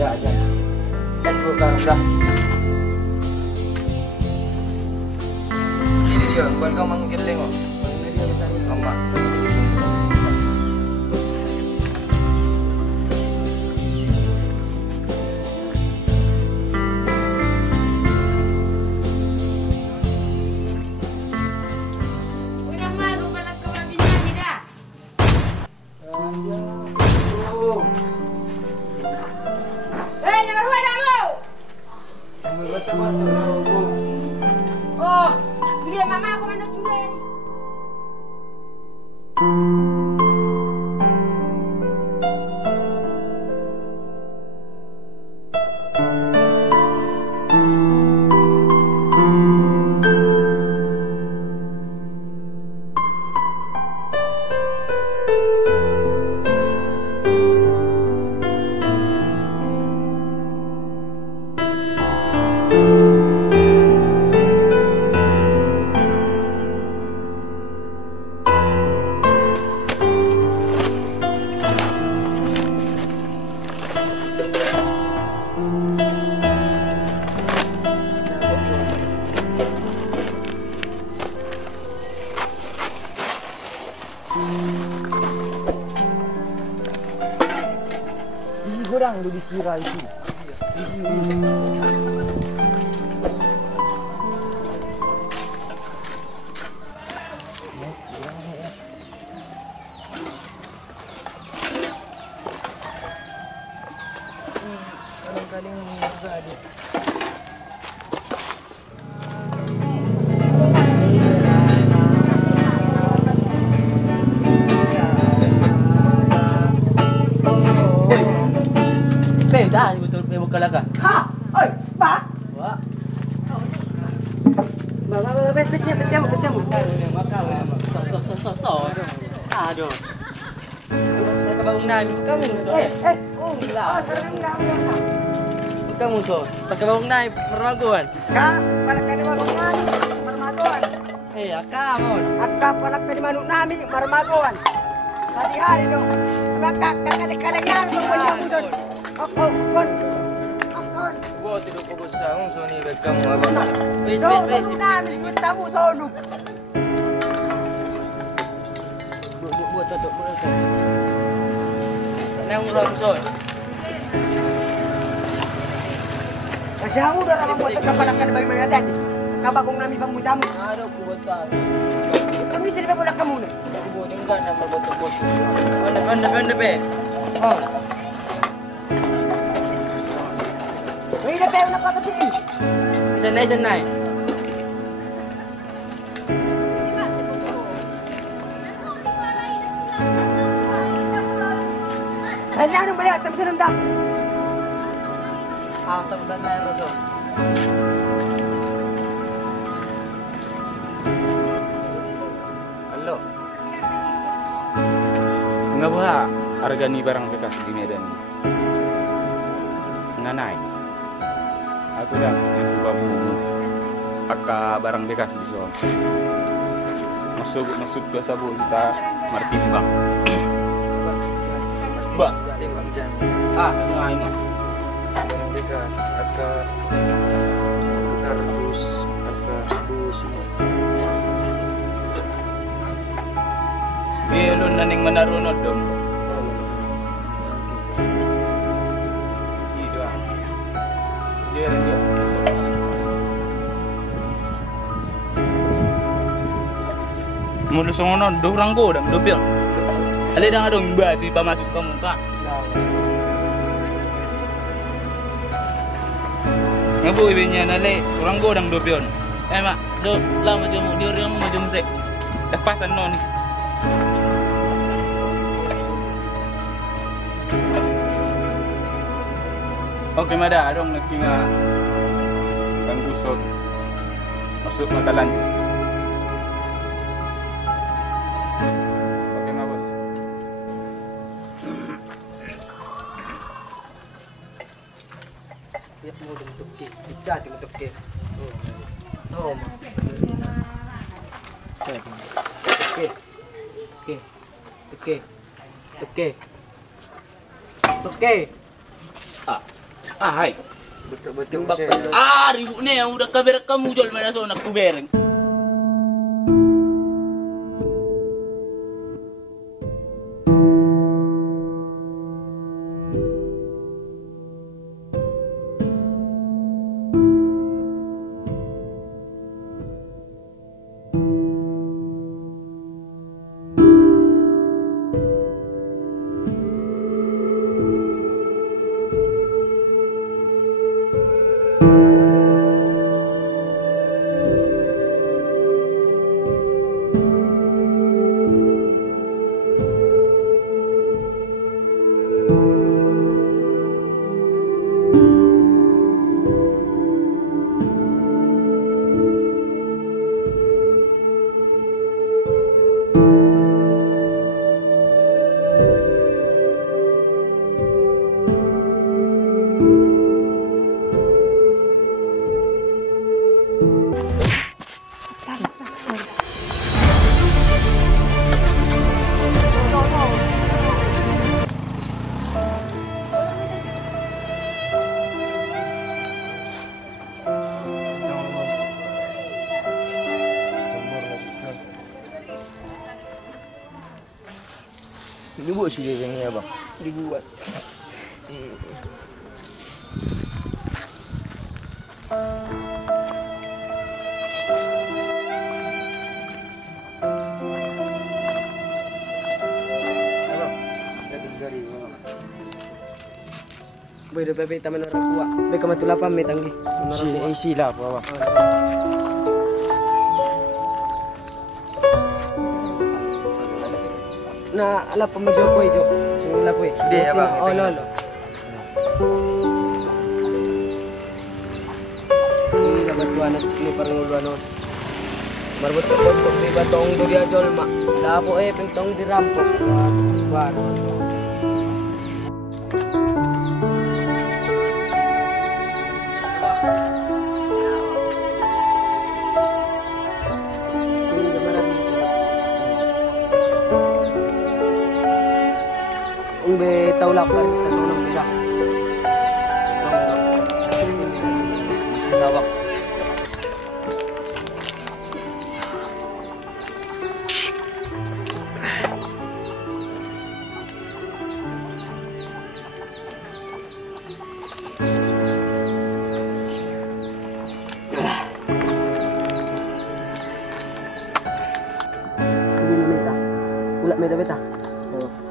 aja. Kan bukan udah. Ini dia, bukan kau manggil tengok. Ini dia Mama. Oh, dia mama aku mana curai. Isi goreng udah disirah itu. Isi kadang-kadang juga ada. Dah betul buka laga. Ha, oi, ba? Wah. Betul. Aduh. Saya kebangun nabi bukan musuh. Oh, gila. Sarang enggak. Bukan musuh. Pakai bangun nabi permaguan. Ka, palak ka di manuk nami, marmaguan. Kamu. Akka palak ka di manuk nami, marmaguan. Tadi hari dong. Kakalik-kalingan mo punya budon. Ako, kon. Kon. Gua tidak fokus sang so ni kamu abang. So, nami sebut tamu sonu. Buat tutup buat. Nang ulang so. Kasi hamu udah ramang buat kapalak ka di bayi mana tadi. Kabakong nami bang mujamu. Ada ku buat. Kami sini pa pula kamu nih. Aku buat enggak nama buat bos. Anda be. Oh. May napeo na pa kasi. Sanay. Ano nang balik at sa nunda? Samdan na roso. Halo. Nga ba harga ni barang bekas di Medan ni? Nga naik. Aku dah ibu babu paka barang bekas di sana. Masuk ke sabu kita martimbang. Bang, Tembak jam. nah ini. Barang bekas atau kardus atau bus. Belum naning menarunod dong. Iya. Dia. Mulu songono dorang godang dopion. Ada dang adong batu pa masuk kamu pak. Ngabu ibinya nale orang godang dopion. Mak, do lama jom dia orang mau jom sek. Dah pasan no ni. Oke mada adong nakinga kan busot masuk matalan. Oke ma bos. Tiap mau bentuk ke, bicara bentuk ke. Oh, Oke. Ah, hai. Betul-betul Timbak saya. ka. Ah, ribut ni udah kabar kamu jual mana so nak kubereng. Dibuat sih dia ni abang. Dibuat. Abang. Dari abang. Boy, dah pepe taman orang tua. Boy, kamu tu lapar me tanggi. Isi lah apa abang. Na ala pemajo ko ijo. Wala po eh. Sudah, Sino- abang. Oh, lolo. Ini dapat tuan ni paranguluan no. Marbot ko untuk di batong do dia jol ma. Lapo eh pentong dirampok. Wah. Ini gambaran. Umbe taulak ka rin sa unang bila. Sinawak. Hindi na meta. Wala meta beta. Oh.